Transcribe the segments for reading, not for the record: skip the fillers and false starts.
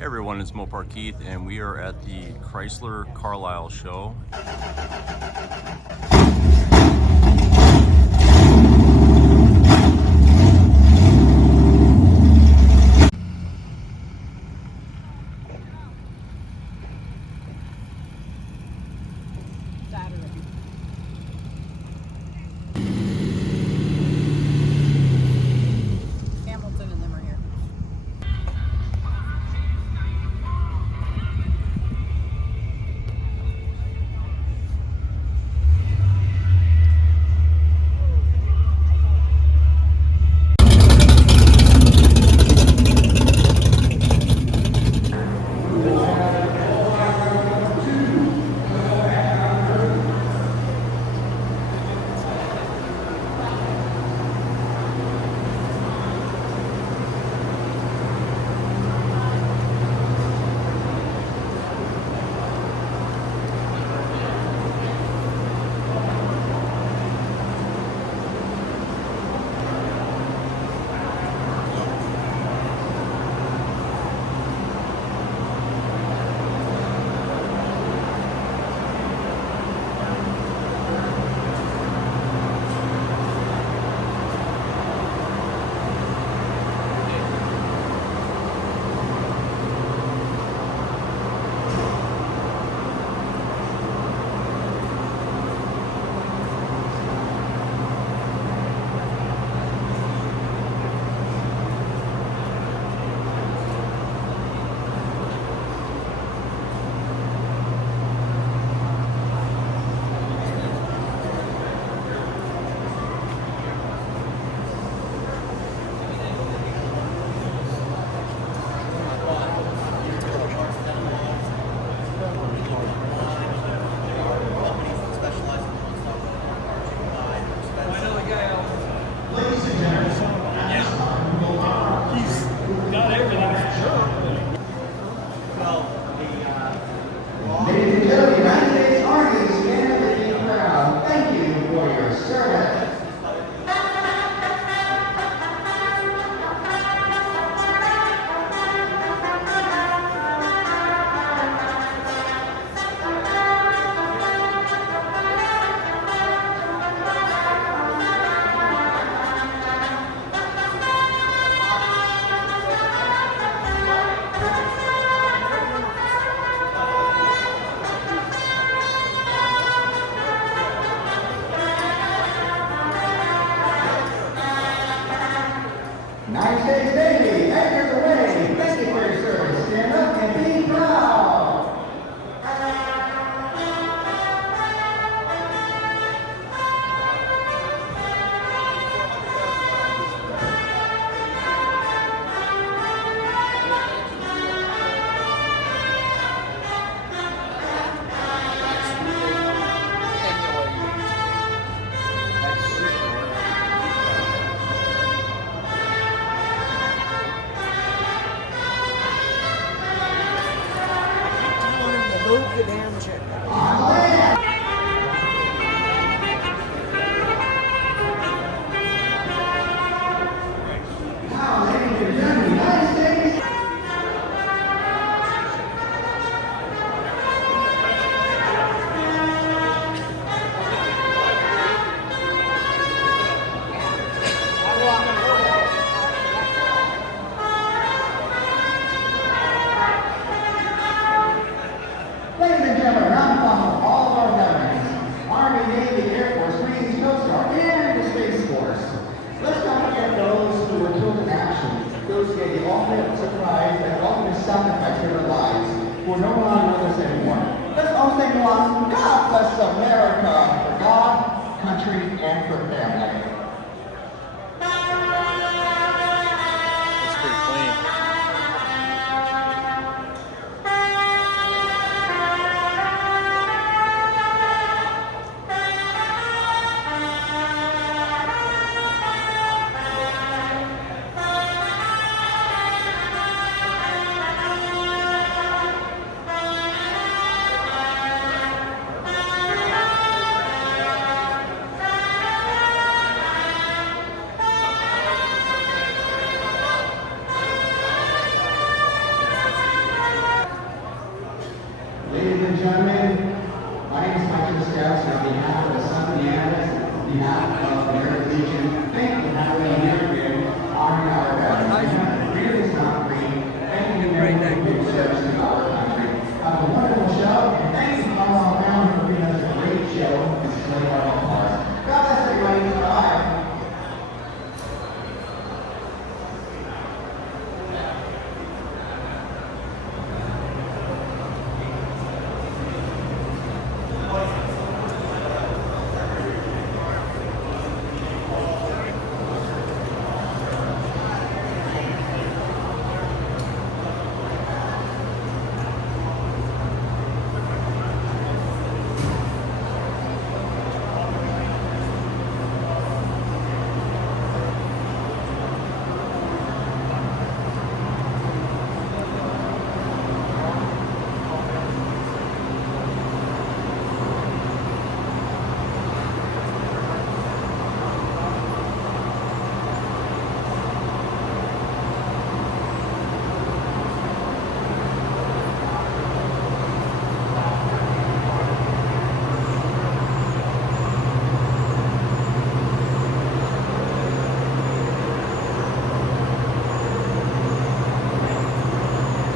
Hey everyone, it's MoparKeith and we are at the Chrysler Carlisle show. United States Navy, anchors away. Thank you for your service. Stand up and be proud. Move the damn chair. Ladies and gentlemen, round of applause for all of our veterans, Army, Navy, Air Force, Marines, Coast Guard, and the Space Force. Let's not forget those who were killed in action, those who gave the ultimate surprise and ultimate sacrifice for their lives, who are no longer with us anymore. Let's all sing along, God bless America, for God, country, and for family. It's pretty clean. and gentlemen, my name is Mike Restomod. On behalf of the Sons of the Animals, on behalf of the American Legion, thank you for having me here in honoring our veterans. Freedom is not free. Thank you for your service to our country. Have a wonderful show, and thank you, Carlisle Chrysler, for giving us a great show and displaying our Mopars. God bless everybody. Bye.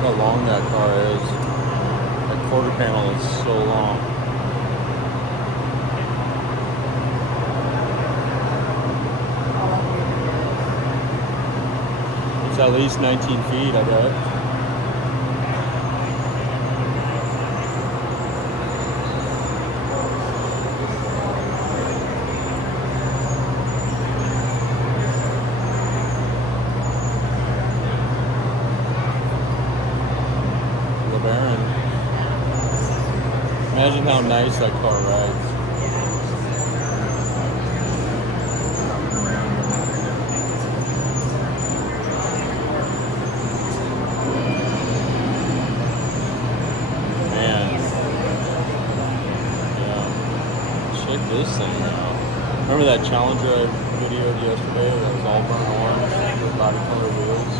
How long that car is. That quarter panel is so long. It's at least 19 feet, I bet. Imagine how nice that car rides. Man. Yeah. Check this thing out. Remember that Challenger I videoed yesterday that was all burnt orange with body color wheels?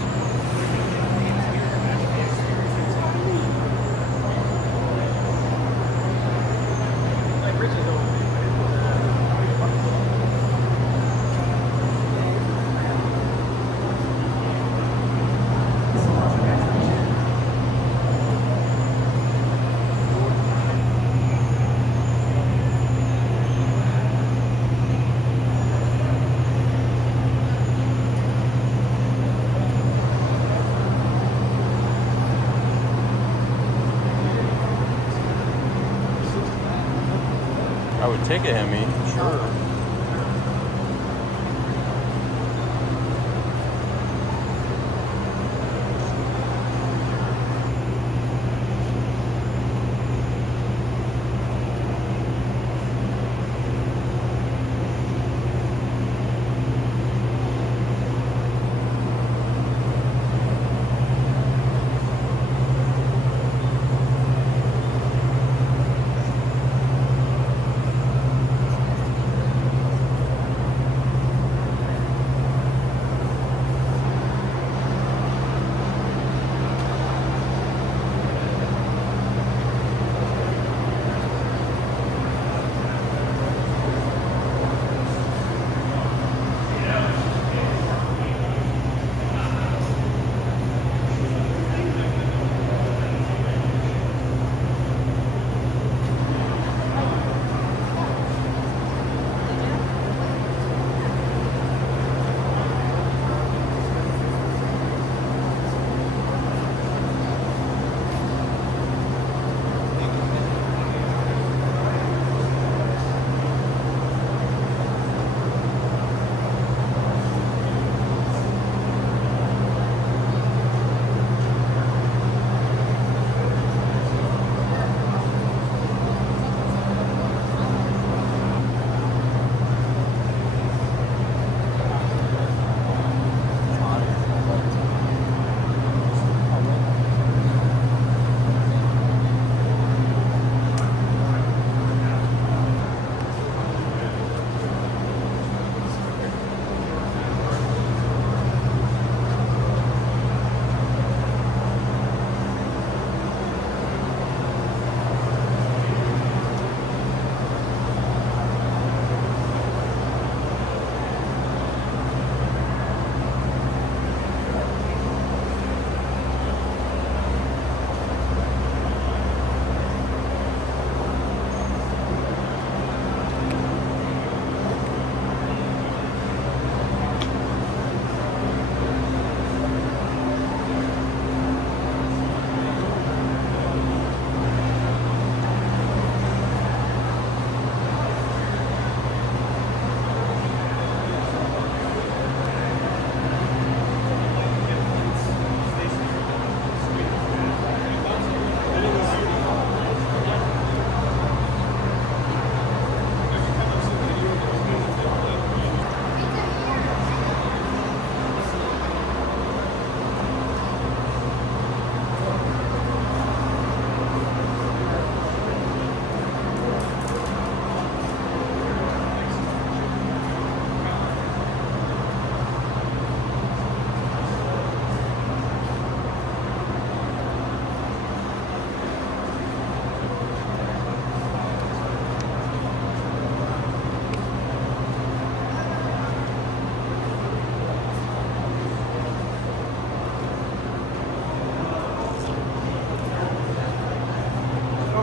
I would take a Hemi, sure.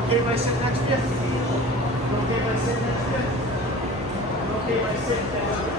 okay if I sit next to you? You okay if I sit next to you? You okay if I sit next to you?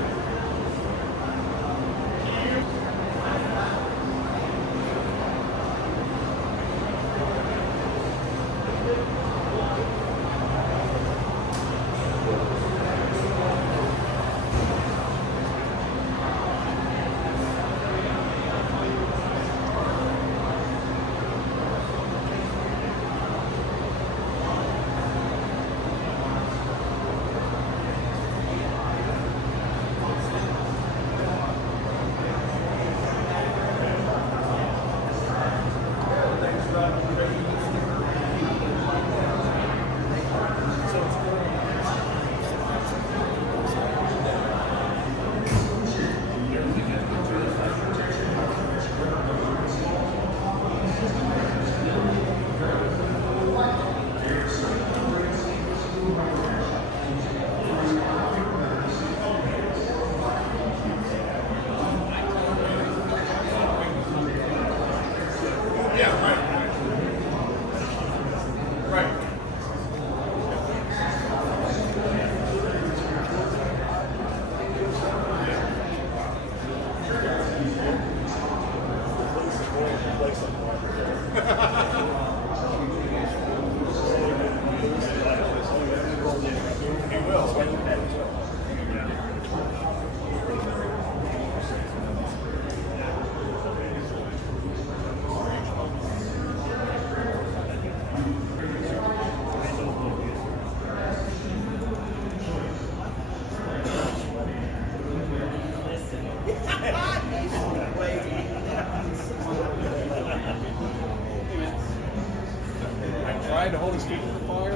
Tried to hold his feet to the fire.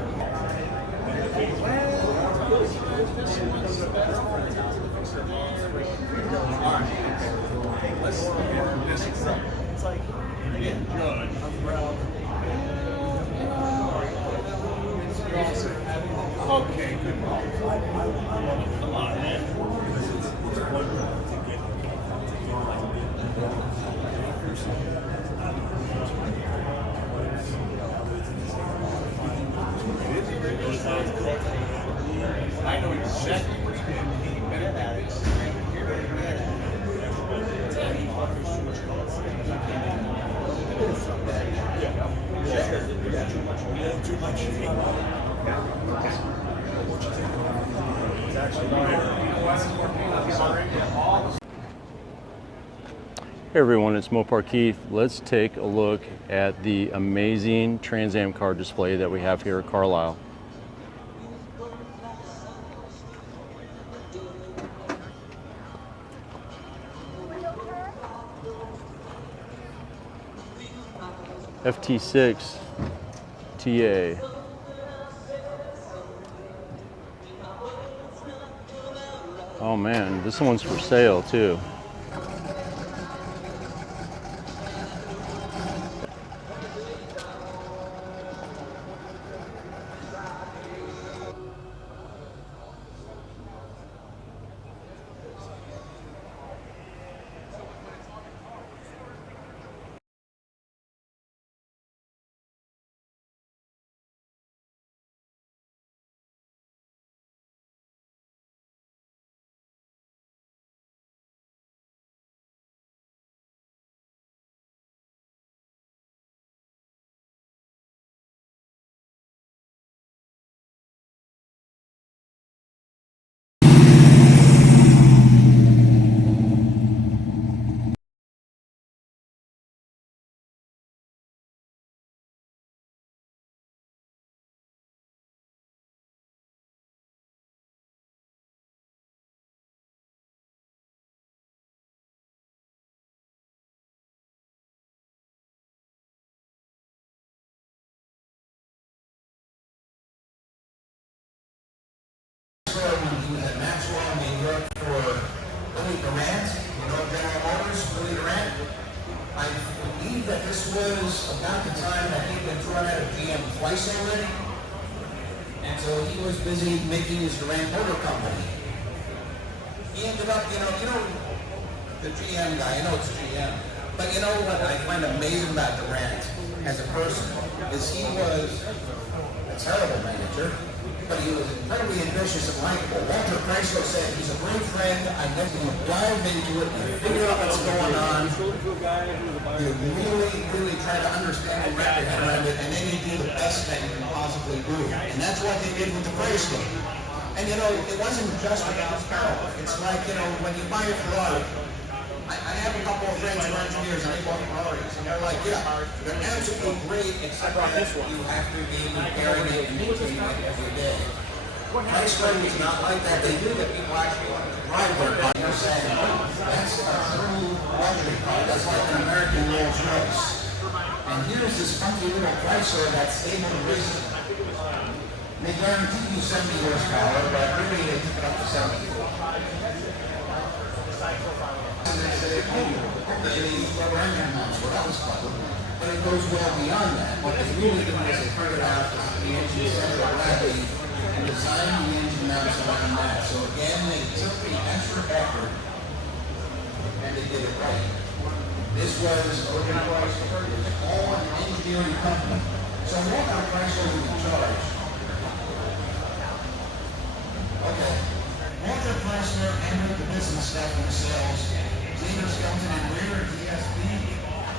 It's like judge. Okay, good. Come on, man. I know exactly what he did. He better at it. Too much. Hey everyone, it's MoparKeith. Let's take a look at the amazing Trans Am car display that we have here at Carlisle. FT6 TA. Oh man, this one's for sale too. I believe that this was about the time that he'd been thrown out of GM twice already. And so he was busy making his Durant Motor Company. He ended up, you know, the GM guy, I know it's GM. But you know what I find amazing about Durant as a person is he was a terrible manager, but he was incredibly ambitious and likable. Walter Chrysler said he's a great friend. I never dive into it and figure out what's going on. You really try to understand and wrap your head around it, and then you do the best that you can possibly do. And that's what they did with the Chrysler. And you know, it wasn't just about power. It's like, you know, when you buy a Ferrari, I have a couple of friends who are engineers and they bought Ferraris, and they're like, yeah, they're absolutely great, except that you have to be repairing it and maintaining it every day. Chrysler is not like that. They knew that people actually wanted to drive their car. They're saying, oh, that's a true luxury car. That's like an American Rolls Royce. And here's this funky little Chrysler that's able to race it. They guarantee you 70 horsepower, but really they took it up to 74. And they say, oh, okay, these rubber engine mounts, well, that was clever. But it goes well beyond that. What they really did was they figured out the engine center of gravity and designed the engine mounts around that. So again, they took the extra effort and they did it right. This was all an engineering company. So Walter Chrysler was in charge. Okay. Walter Chrysler handled the business stuff and the sales. Xavier Skelton and Rear DSB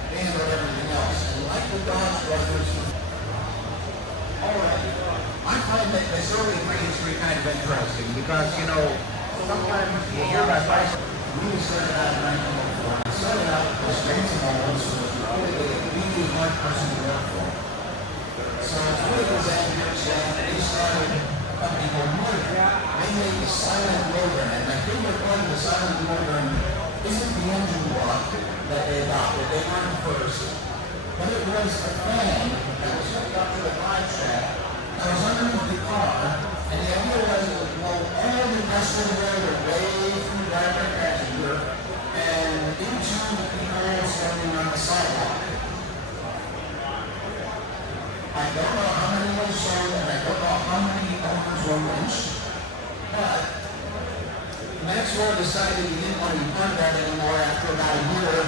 handled everything else. And like the Dodge brothers, alright. I find that this early history kind of interesting because, you know, sometimes you hear about Chrysler. We started out in 1904. We started out with the States and all those was really a really hard person to work for. So it's really the Xavier Skelton. They started company called Motor. They made the silent motor, and my favorite part of the silent motor isn't the engine block that they adopted. They weren't first, but it was a fan that was hooked up to the drive shaft that was underneath the car, and the idea was it would blow all the industrial air away from the driver and passenger and into the people standing on the sidewalk. I don't know how many were sold, and I don't know how many owners were lynched, but Maxwell decided he didn't want to be part of that anymore after about a year,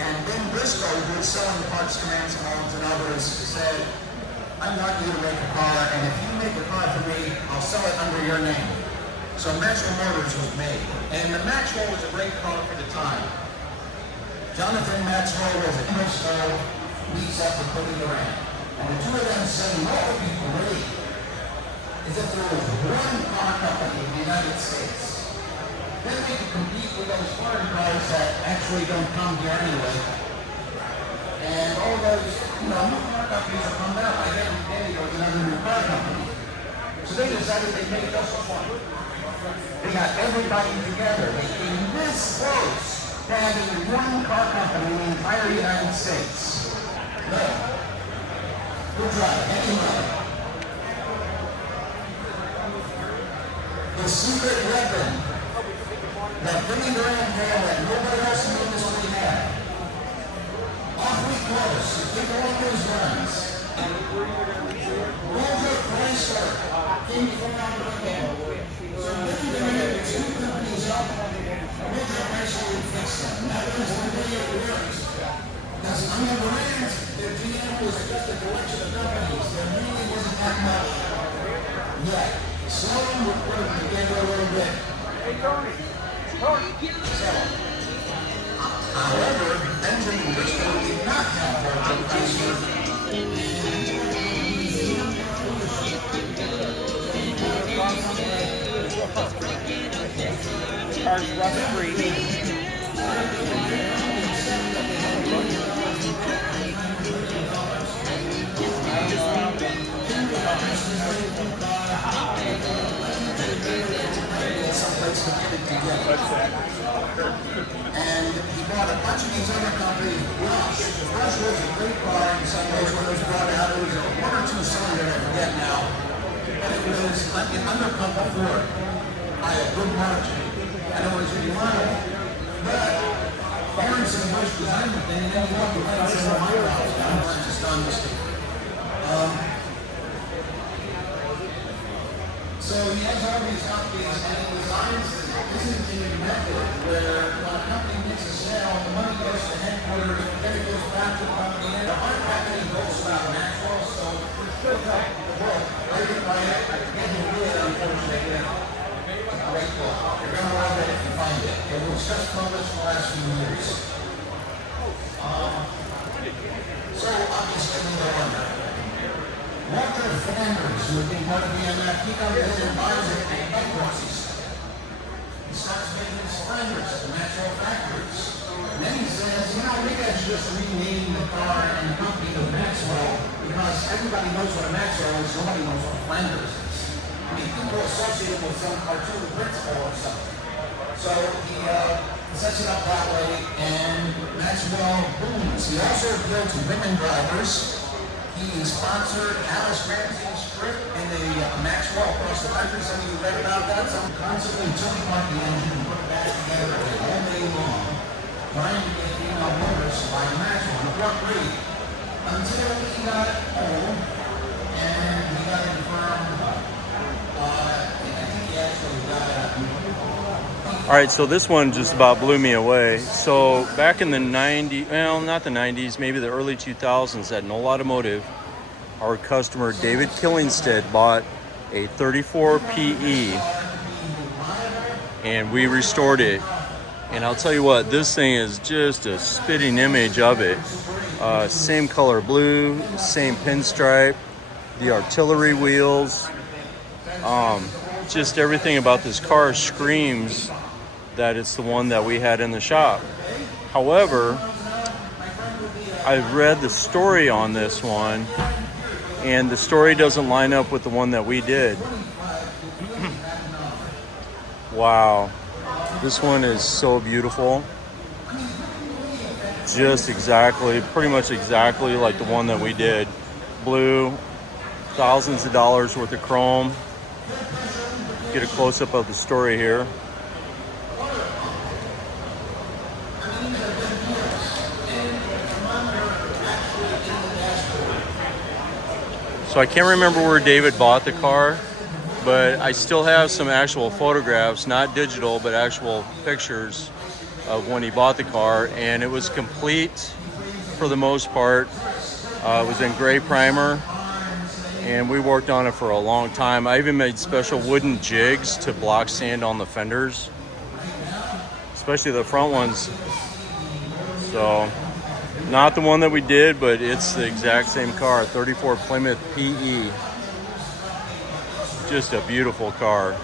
and Ben Briscoe, who was selling parts to Mansfield and others, said, I want you to make a car, and if you make a car for me, I'll sell it under your name. So Maxwell Motors was made, and the Maxwell was a great car for the time. Jonathan Maxwell was a Briscoe, meets up with Billy Durant. And the two of them said, what would be great is if there was one car company in the United States. Then we could compete with those foreign cars that actually don't come here anyway. And all those, you know, new car companies are coming out. Like every day there's another new car company. So they decided they'd make just one. They got everybody together. They came this close to having one car company in the entire United States. No. We'll try it anyway. The secret weapon that Billy Durant had that nobody else in the industry had. Awfully close. Think of all those runs. Walter Chrysler came from Alabama. So Billy Durant was two companies up. Walter Chrysler would fix them. That was the way it works. Because under Durant, their GM was just a collection of companies. There really wasn't that much yet. Sloan would put them together a little bit. Hey, Tony. However, Benjamin Briscoe did not have Walter Chrysler. Cars rust-free. Someplace to get it together. And he bought a bunch of these other companies. Rush was a great car in some ways when it was brought out. It was a 1 or 2 cylinder, I forget now. But it was like an underpump Ford. I had good margin. I know it was really reliable. But Lawrence and Bush designed the thing, and then he walked away and said, my house, I'm just done this thing. So he has all these companies, and he designs this Byzantine method where when a company makes a sale, the money goes to headquarters, then it goes back to the company, and the art company goes just published the last few years. So obviously we go under. Walter Flanders, who would be part of the MF, he comes in and buys it at bankruptcies. He starts making his Flanders at the natural factories. And then he says, you know, maybe I should just rename the car and the company to Maxwell, because everybody knows what a Maxwell is, nobody knows what a Flanders is. I mean, people associate it with some cartoon principle or something. So he sets it up that way, and Maxwell booms. He also appealed to women drivers. He sponsored Alice Ramsey's trip in a Maxwell across the country. Some of you read about that. Some constantly took apart the engine and put it back together all day long, trying to get female motors by Maxwell. And what breed? Until he got old, and he got infirmed. I think he actually got All right, so this one just about blew me away. So back in the 90s, well, not the 90s, maybe the early 2000s at Noel Automotive, our customer David Killingstead bought a 34 PE and we restored it. And I'll tell you what, this thing is just a spitting image of it. Same color blue, same pinstripe, the artillery wheels. Just everything about this car screams that it's the one that we had in the shop. However, I've read the story on this one, and the story doesn't line up with the one that we did. Wow, this one is so beautiful. Just exactly, pretty much exactly like the one that we did. Blue, thousands of dollars worth of chrome. Get a close-up of the story here. So I can't remember where David bought the car, but I still have some actual photographs, not digital, but actual pictures of when he bought the car, and it was complete for the most part. It was in gray primer, and we worked on it for a long time. I even made special wooden jigs to block sand on the fenders, especially the front ones. So, not the one that we did, but it's the exact same car, 34 Plymouth PE. Just a beautiful car.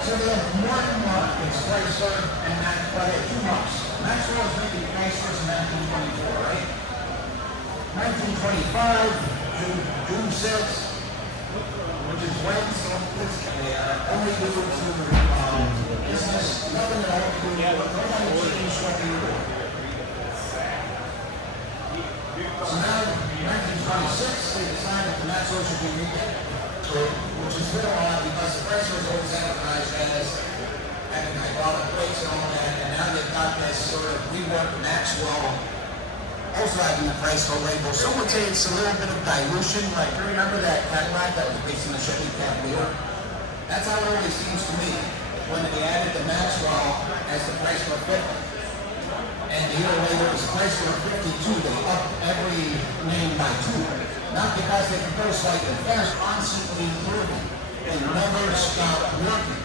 So they have one month that's Chrysler and that, but 2 months. Maxwell is maybe Chrysler's in 1924, right? 1925, June 6th, which is Wednesday. Only due to business, nothing at all to do with it. Nobody changed what they were. So now, 1926, they decided the Maxwell should be rebuilt, which is really odd because the Chrysler was always advertised as having hydraulic brakes and all that, and now they've got this sort of reworked Maxwell also having the Chrysler label. Some would say it's a little bit of dilution, like you remember that Cadillac that was based on the Chevy Cavalier? That's how it always seems to me when they added the Maxwell as the Chrysler 50. And a year later it was Chrysler 52. They upped every name by 2. Not because they can go slightly fast, constantly improving. They never stop working.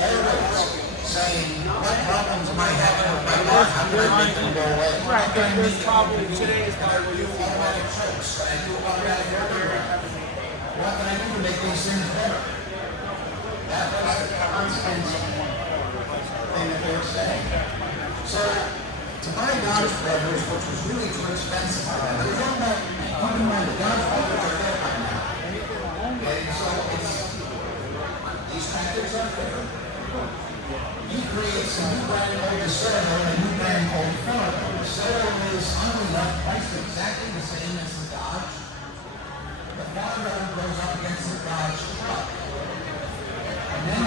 They're always saying, what problems am I having with my car? How can I make them go away? Right, but this problem today is by do automatic chokes. I do automatic air. What can I do to make these things better? That was the constant thing that they were saying. So, to buy Dodge Brothers, which was really too expensive for them, but it's all about, keep in mind, the Dodge Brothers are dead by now. Okay, so it's, these tractors are different. You create some new brand called DeSoto and a new brand called Ford. DeSoto is, oddly enough, priced exactly the same as the Dodge. The Ford goes up against the Dodge truck. And then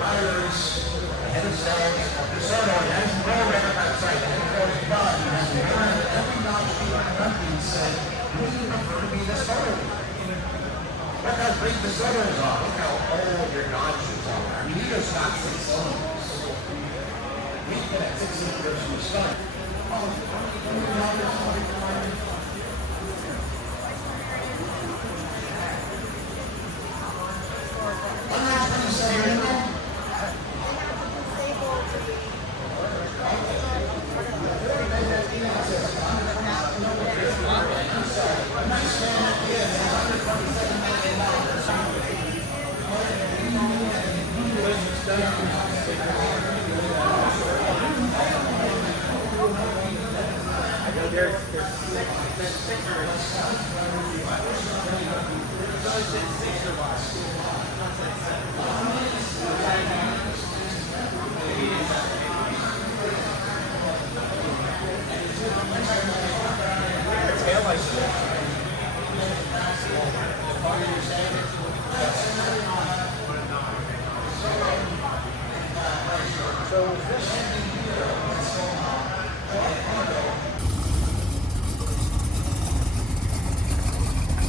hires the head of sales of DeSoto and has no record outside. The head of sales of Dodge and has the owner of every Dodge dealer in the country and said, who do you prefer to be DeSoto? Look how great DeSotos are. Look how old your Dodges are. I mean, you just got 6 cylinders. We've been at 6 cylinders from the start. There's six or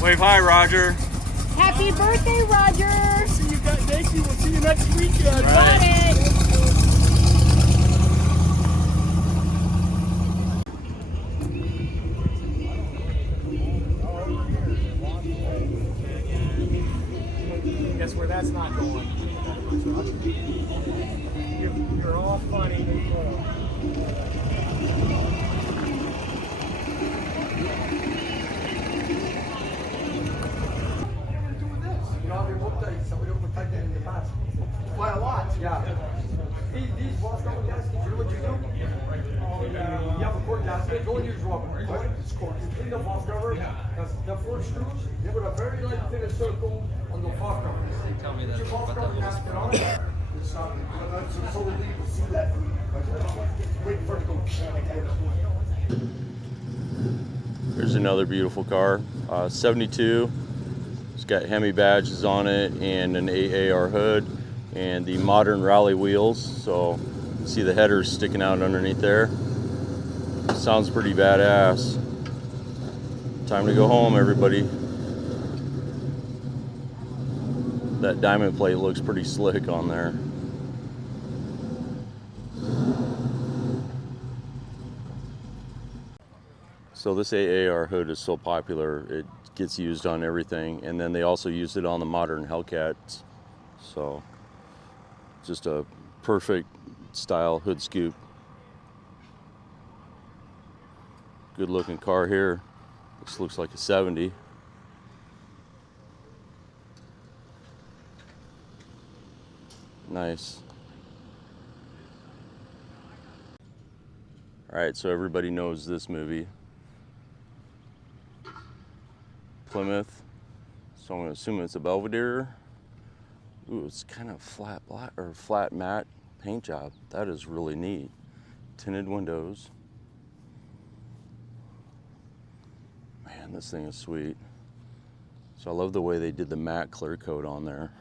Wave hi, Roger. Happy birthday, Roger! See you guys. Thank you. We'll see you next weekend. Got it! Guess where that's not going. You're all funny. Quite a lot. Yeah. These valve cover gaskets, you know what you do? You have a core gasket, don't use rubber. Right? Clean the valve cover. The 4 screws, you put a very light thin circle on the valve cover. Tell me that. Your valve cover gasket on it. It's not, it's so illegal to see that. Wait for it to go. Here's another beautiful car, 72. It's got HEMI badges on it and an AAR hood and the modern rally wheels. So you see the headers sticking out underneath there. Sounds pretty badass. Time to go home, everybody. That diamond plate looks pretty slick on there. So this AAR hood is so popular, it gets used on everything, and then they also use it on the modern Hellcats. So just a perfect style hood scoop. Good looking car here. This looks like a 70. Nice. All right, so everybody knows this movie. Plymouth. So I'm gonna assume it's a Belvedere. Ooh, it's kind of flat black or flat matte paint job. That is really neat. Tinted windows. Man, this thing is sweet. So I love the way they did the matte clear coat on there.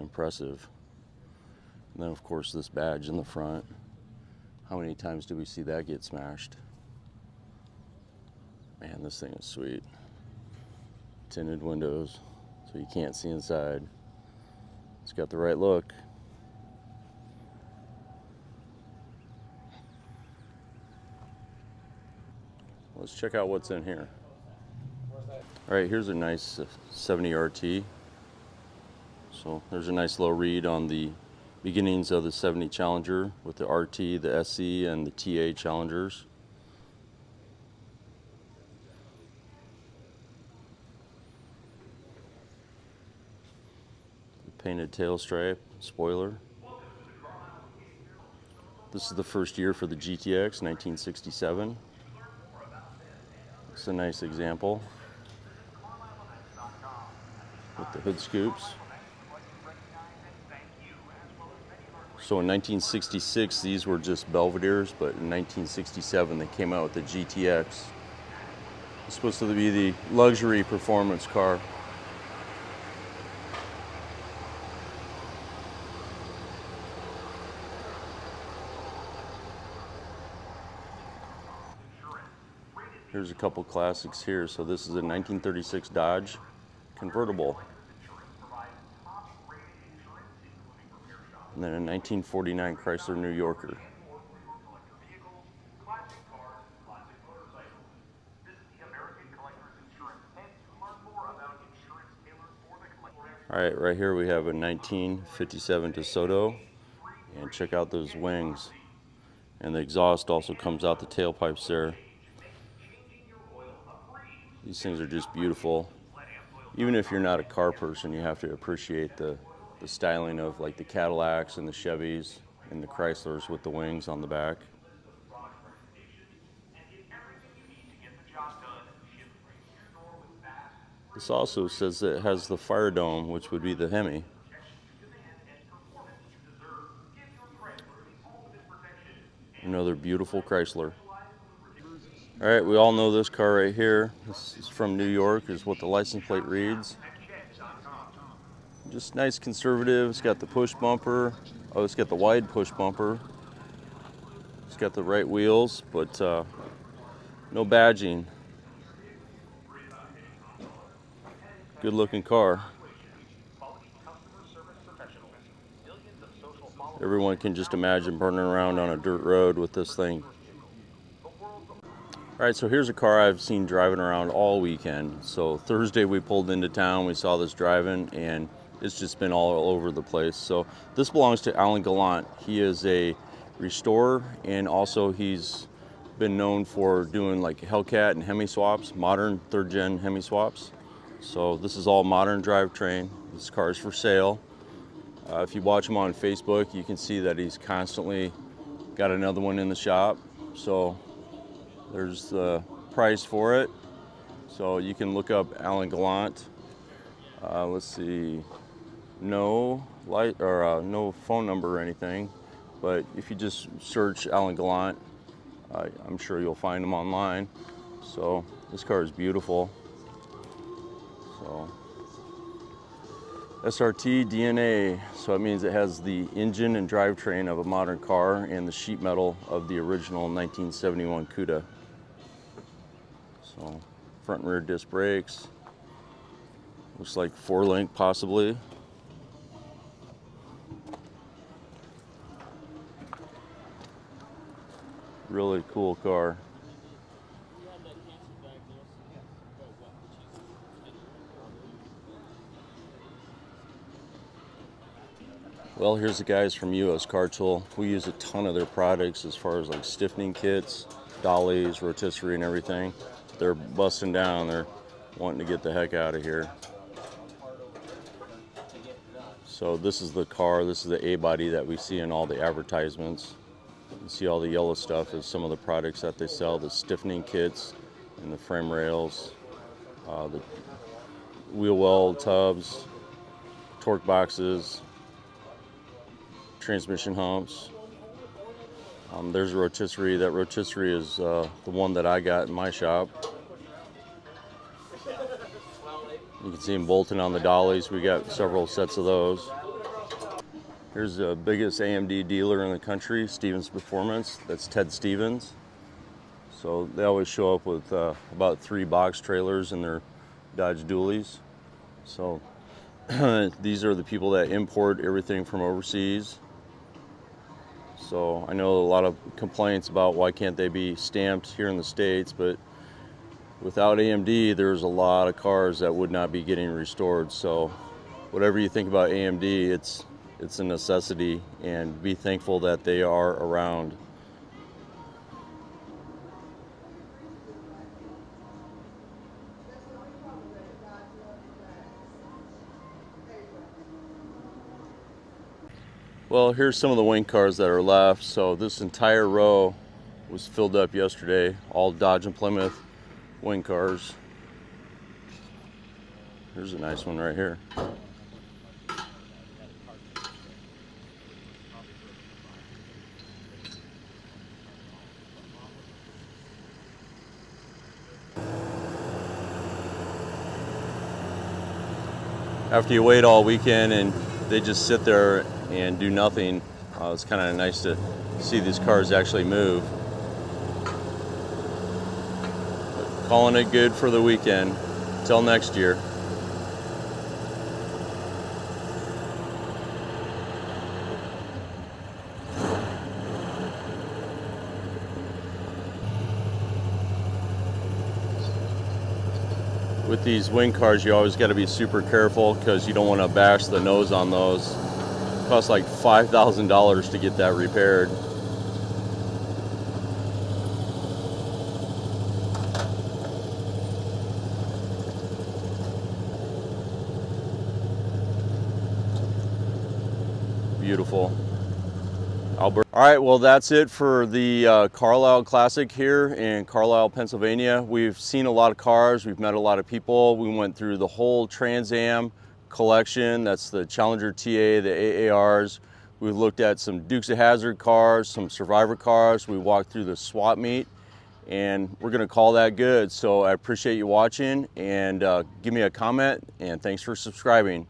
Impressive. And then of course this badge in the front. How many times do we see that get smashed? Man, this thing is sweet. Tinted windows, so you can't see inside. It's got the right look. Let's check out what's in here. All right, here's a nice 70 RT. So there's a nice low read on the beginnings of the 70 Challenger with the RT, the SC, and the TA Challengers. Painted tail stripe, spoiler. This is the first year for the GTX, 1967. It's a nice example with the hood scoops. So in 1966, these were just Belvederes, but in 1967, they came out with the GTX. It's supposed to be the luxury performance car. Here's a couple classics here. So this is a 1936 Dodge convertible. And then a 1949 Chrysler New Yorker. All right, right here we have a 1957 DeSoto. And check out those wings. And the exhaust also comes out the tailpipes there. These things are just beautiful. Even if you're not a car person, you have to appreciate the styling of like the Cadillacs and the Chevys and the Chryslers with the wings on the back. This also says that it has the fire dome, which would be the Hemi. Another beautiful Chrysler. All right, we all know this car right here. This is from New York, is what the license plate reads. Just nice conservative. It's got the push bumper. Oh, it's got the wide push bumper. It's got the right wheels, but no badging. Good looking car. Everyone can just imagine burning around on a dirt road with this thing. All right, so here's a car I've seen driving around all weekend. So Thursday we pulled into town, we saw this driving, and it's just been all over the place. So this belongs to Alan Gallant. He is a restorer, and also he's been known for doing like Hellcat and HEMI-swaps, modern third-gen HEMI-swaps. So this is all modern drivetrain. This car is for sale. If you watch him on Facebook, you can see that he's constantly got another one in the shop. So there's the price for it. So you can look up Alan Gallant. Let's see, no phone number or anything, but if you just search Alan Gallant, I'm sure you'll find him online. So this car is beautiful. So SRT DNA, so it means it has the engine and drivetrain of a modern car and the sheet metal of the original 1971 Cuda. So front and rear disc brakes. Looks like 4-link possibly. Really cool car. Well, here's the guys from US Car Tool. We use a ton of their products as far as like stiffening kits, dollies, rotisserie, and everything. They're busting down. They're wanting to get the heck out of here. So this is the car. This is the A-body that we see in all the advertisements. You see all the yellow stuff is some of the products that they sell, the stiffening kits and the frame rails, the wheel well tubs, torque boxes, transmission humps. There's a rotisserie. That rotisserie is the one that I got in my shop. You can see them bolting on the dollies. We got several sets of those. Here's the biggest AMD dealer in the country, Stevens Performance. That's Ted Stevens. So they always show up with about 3 box trailers in their Dodge Dualies. So these are the people that import everything from overseas. So I know a lot of complaints about why can't they be stamped here in the States, but without AMD, there's a lot of cars that would not be getting restored. So whatever you think about AMD, it's a necessity, and be thankful that they are around. Well, here's some of the wing cars that are left. So this entire row was filled up yesterday, all Dodge and Plymouth wing cars. Here's a nice one right here. After you wait all weekend and they just sit there and do nothing, it's kind of nice to see these cars actually move. But calling it good for the weekend. Till next year. With these wing cars, you always got to be super careful because you don't want to bash the nose on those. It costs like $5,000 to get that repaired. Beautiful. Albert. All right, well, that's it for the Carlisle Classic here in Carlisle, Pennsylvania. We've seen a lot of cars. We've met a lot of people. We went through the whole Trans Am collection. That's the Challenger TA, the AARs. We looked at some Dukes of Hazzard cars, some Survivor cars. We walked through the swap meet, and we're gonna call that good. So I appreciate you watching, and give me a comment, and thanks for subscribing.